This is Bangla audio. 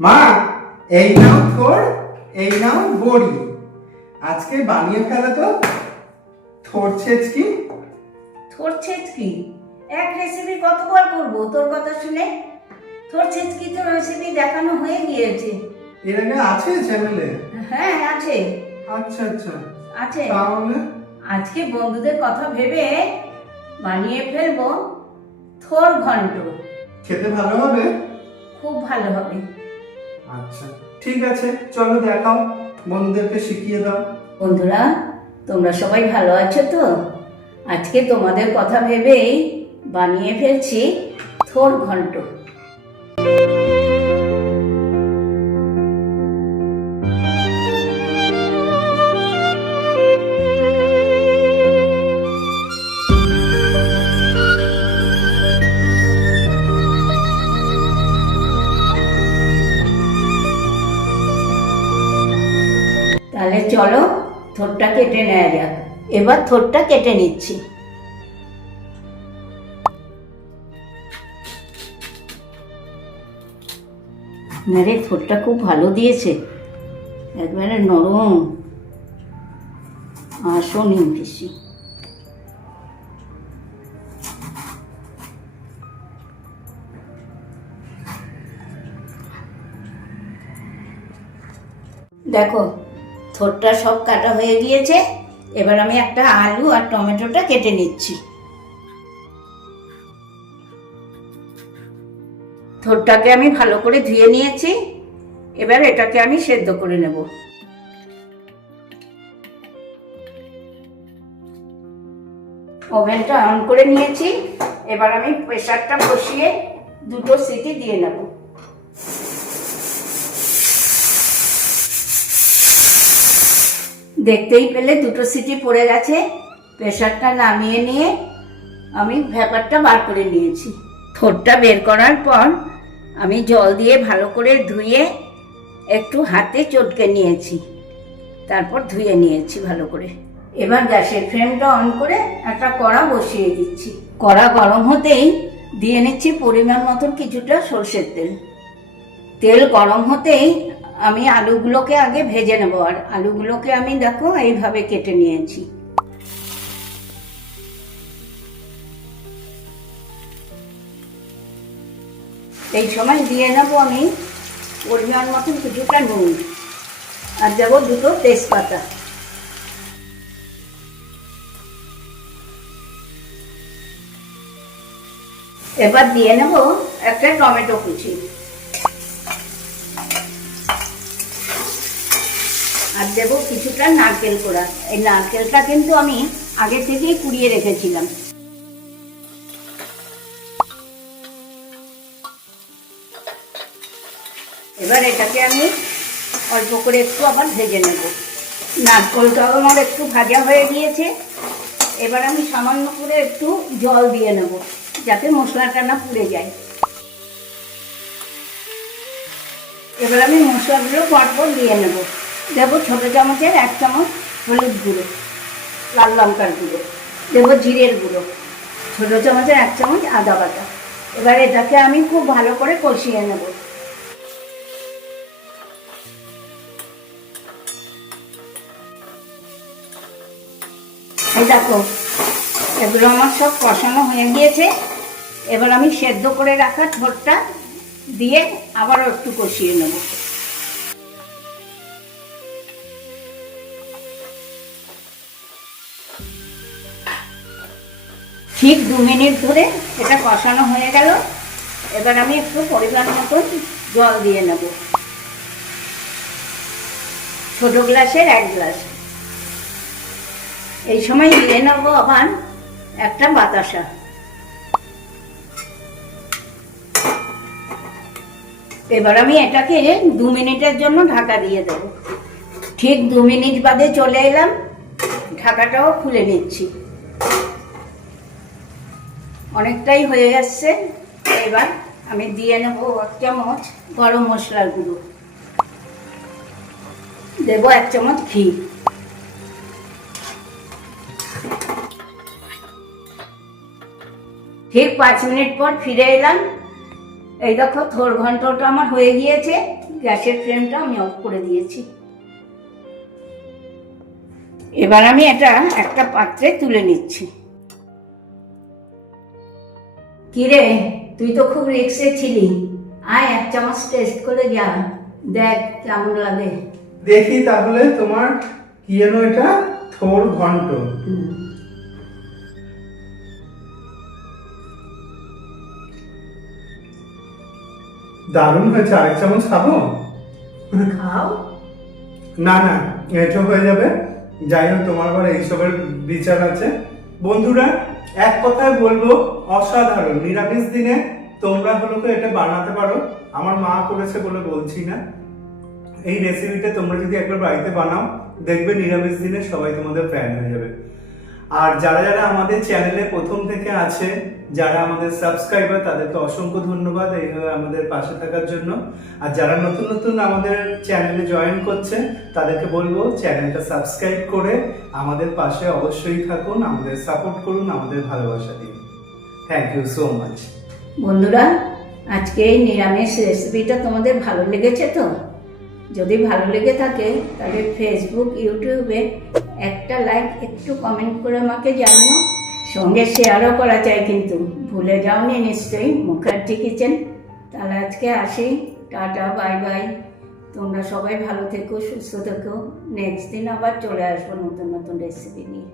মা, এই নাও থোর, এই নাও বড়ি। আজকে বানিয়ে ফেলো তো থোর ছেচকি। থোর ছেচকি এক রেসিপি কতবার করবো তোর কথা শুনে? থোর ছেচকি তো রেসিপি দেখানো হয়ে গিয়েছে। এর আগে আছে চ্যানেলে? হ্যাঁ আছে। আচ্ছা আচ্ছা, আছে। তাহলে আজকে বন্ধুদের কথা ভেবে বানিয়ে ফেলবো থোর ঘন্ট। খেতে ভালো হবে? খুব ভালো হবে। আচ্ছা ঠিক আছে, চলো দেখাও, বন্ধুদেরকে শিখিয়ে দাও। বন্ধুরা, তোমরা সবাই ভালো আছো তো? আজকে তোমাদের কথা ভেবেই বানিয়ে ফেলছি থোর ঘন্ট। তাহলে চলো থোরটা কেটে নেওয়া যাক। এবার থোরটা কেটে নিচ্ছি। আরে থোরটা খুব ভালো দিয়েছে, একবারে নরম আসো নিম পিসি। দেখো থোরটা সব কাটা হয়ে গিয়েছে। এবার আমি একটা আলু আর টমেটোটা কেটে নিচ্ছি। থোরটাকে আমি ভালো করে ধুয়ে নিয়েছি। এবার এটাকে আমি সেদ্ধ করে নেব। ওভেনটা অন করে নিয়েছি। এবার আমি প্রেসারটা বসিয়ে দুটো সিটি দিয়ে নেব। দেখতেই পেলে দুটো সিটি পড়ে গেছে। প্রেসারটা নামিয়ে নিয়ে আমি ভ্যাপারটা বার করে নিয়েছি। থোরটা বের করার পর আমি জল দিয়ে ভালো করে ধুয়ে একটু হাতে চটকে নিয়েছি, তারপর ধুয়ে নিয়েছি ভালো করে। এবার গ্যাসের ফ্লেমটা অন করে একটা কড়া বসিয়ে দিচ্ছি। কড়া গরম হতেই দিয়ে নিচ্ছি পরিমাণ মতন কিছুটা সরষের তেল। তেল গরম হতেই আমি আলুগুলোকে আগে ভেজে নেব। আর আলুগুলোকে আমি দেখো এইভাবে কেটে নিয়েছি। এই সময় দিয়ে নেব আমি পরিমাণ মতন কিছুটা নুন, আর দেব দুটো তেজপাতা। এবার দিয়ে নেব একটা টমেটো কুচি, আর দেব কিছুটা নারকেল কোড়া। এই নারকেলটা কিন্তু আমি আগে থেকেই কুড়িয়ে রেখেছিলাম। এবার এটাকে আমি অল্প করে একটু আবার ভেজে নেব। নারকেলটাও আমার একটু ভাজা হয়ে গিয়েছে। এবার আমি সামান্য করে একটু জল দিয়ে নেব, যাতে মশলাটা না পুড়ে যায়। এবার আমি মশলাগুলো পরপর দিয়ে নেব। দেব ছোটো চামচের 1 চামচ হলুদ গুঁড়ো, লাল লঙ্কার গুঁড়ো, দেব জিরের গুঁড়ো, ছোটো চামচের 1 চামচ আদা বাটা। এবার এটাকে আমি খুব ভালো করে কষিয়ে নেব। এই দেখো এগুলো আমার সব কষানো হয়ে গিয়েছে। এবার আমি সেদ্ধ করে রাখা থোরটা দিয়ে আবারও একটু কষিয়ে নেব। ঠিক 2 মিনিট ধরে এটা কষানো হয়ে গেল। এবার আমি একটু পরিমাণ মতন জল দিয়ে নেব, ছোট গ্লাসের 1 গ্লাস। এই সময় দিয়ে নেব আবার একটা বাতাসা। এবার আমি এটাকে 2 মিনিটের জন্য ঢাকা দিয়ে দেব। ঠিক 2 মিনিট বাদে চলে এলাম, ঢাকাটাও খুলে নিচ্ছি। অনেকটাই হয়ে যাচ্ছে। এবার আমি দিয়ে নেব 1 চামচ গরম মশলার গুঁড়ো, দেব 1 চামচ ঘি। ঠিক 5 মিনিট পর ফিরে এলাম। এই দেখো থোর ঘন্টটা আমার হয়ে গিয়েছে। গ্যাসের ফ্লেমটা আমি অফ করে দিয়েছি। এবার আমি এটা একটা পাত্রে তুলে নিচ্ছি। কিরে, তুই তো খুব রিক্সে ছিলি, আয় 1 চামচ টেস্ট করে যা, দেখ কেমন লাগে। দেখি তাহলে তোমার কি যেন এটা থোর ঘন্ট। দারুণ হয়েছে, 1 চামচ খাবো? খাও। না না, এটো হয়ে যাবে। যাই হোক, তোমার আবার এইসবের বিচার আছে। বন্ধুরা, এক কথায় বলবো, অসাধারণ। নিরামিষ দিনে তোমরা হলো তো এটা বানাতে পারো। আমার মা করেছে বলে বলছি না। এই রেসিপিটা তোমরা যদি একবার বাড়িতে বানাও, দেখবে নিরামিষ দিনে সবাই তোমাদের ফ্যান হয়ে যাবে। আর যারা যারা আমাদের চ্যানেলে প্রথম থেকে আছে, যারা আমাদের সাবস্ক্রাইবার, তাদেরকে অসংখ্য ধন্যবাদ এইভাবে আমাদের পাশে থাকার জন্য। আর যারা নতুন নতুন আমাদের চ্যানেলে জয়েন করছে, তাদেরকে বলবো চ্যানেলটা সাবস্ক্রাইব করে আমাদের পাশে অবশ্যই থাকুন, আমাদের সাপোর্ট করুন, আমাদের ভালোবাসা দিন। Thank you so much. বন্ধুরা, আজকে এই নিরামিষ রেসিপিটা তোমাদের ভালো লেগেছে তো? যদি ভালো লেগে থাকে তাহলে ফেসবুক, ইউটিউবে একটা লাইক, একটু কমেন্ট করে আমাকে জানিও। সঙ্গে শেয়ারও করা চাই, কিন্তু ভুলে যাওনি নিশ্চয়ই। মুখার্জি কিচেন। তাহলে আজকে আসি, টাটা, বাই বাই। তোমরা সবাই ভালো থেকো, সুস্থ থেকো। নেক্সট দিন আবার চলে আসবো নতুন নতুন রেসিপি নিয়ে।